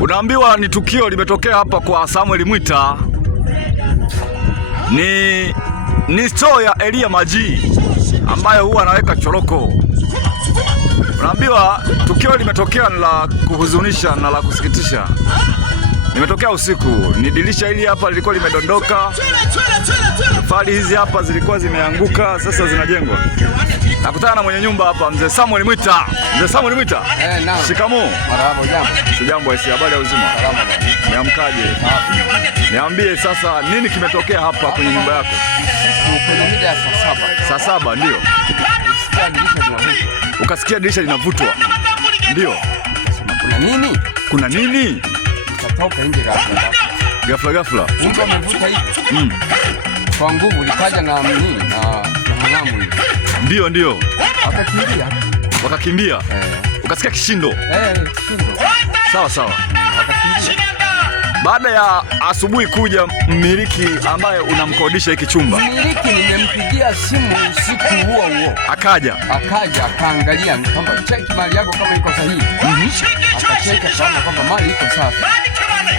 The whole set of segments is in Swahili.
Unaambiwa ni tukio limetokea hapa kwa Samuel Mwita. Ni store ya Elia Maji ambayo huwa anaweka choroko. Unaambiwa tukio limetokea ni la kuhuzunisha na la kusikitisha. Limetokea usiku. Ni dirisha hili hapa lilikuwa limedondoka. Tofali hizi hapa zilikuwa zimeanguka, sasa zinajengwa. Nakutana na mwenye nyumba hapa, Mzee Samuel Mwita. Mzee Samuel Mwita. Naam. Shikamoo. Marahaba, jambo. Shujambo, habari ya uzima? Salama. Niamkaje? Niambie sasa nini kimetokea hapa kwenye nyumba yako? Kwenye mida ya saa 7. Saa 7 ndio. Ukasikia dirisha linavutwa. Ndio. Kuna nini? Kuna nini? Katoka nje Ghafla. Mungu amevuta hivi. Kwa nguvu likaja na nini na hanamu hivi. Ndio. Wakakimbia. Ukasikia kishindo. Kishindo. Sawa. Wakakimbia. Baada ya asubuhi kuja mmiliki ambaye unamkodisha hiki chumba. Mmiliki nimempigia simu usiku huo. Akaja akaangalia kwamba cheki mali yako kama iko sahihi. Akacheka sana kwamba mali iko safi.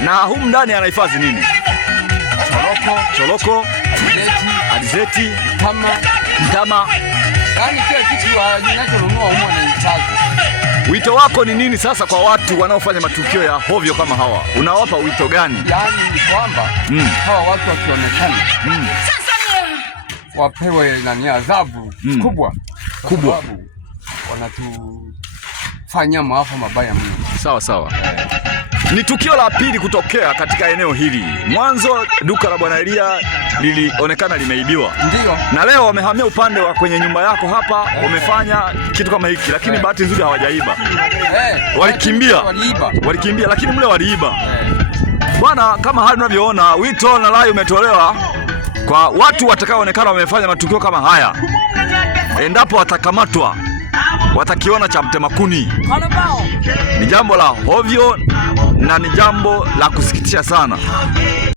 Na humu ndani anahifadhi nini? Choroko, alizeti, mtama. Yaani kila kitu anachonunua humo anahifadhi. Wito wako ni nini sasa kwa watu wanaofanya matukio ya hovyo kama hawa? Unawapa wito gani? Yaani ni kwamba hawa watu wakionekana wapewe adhabu kubwa. Wanatufanyia maafa mabaya mno. Sawa. Ni tukio la pili kutokea katika eneo hili. Mwanzo duka la Bwana Elia lilionekana limeibiwa. Ndio. Na leo wamehamia upande wa kwenye nyumba yako hapa, wamefanya kitu kama hiki, lakini bahati nzuri hawajaiba. Walikimbia lakini mle waliiba. Bwana, kama hali unavyoona, wito na rai umetolewa kwa watu watakaoonekana wamefanya matukio kama haya. Endapo watakamatwa, watakiona cha mtema kuni. Ni jambo la hovyo na ni jambo la kusikitisha sana.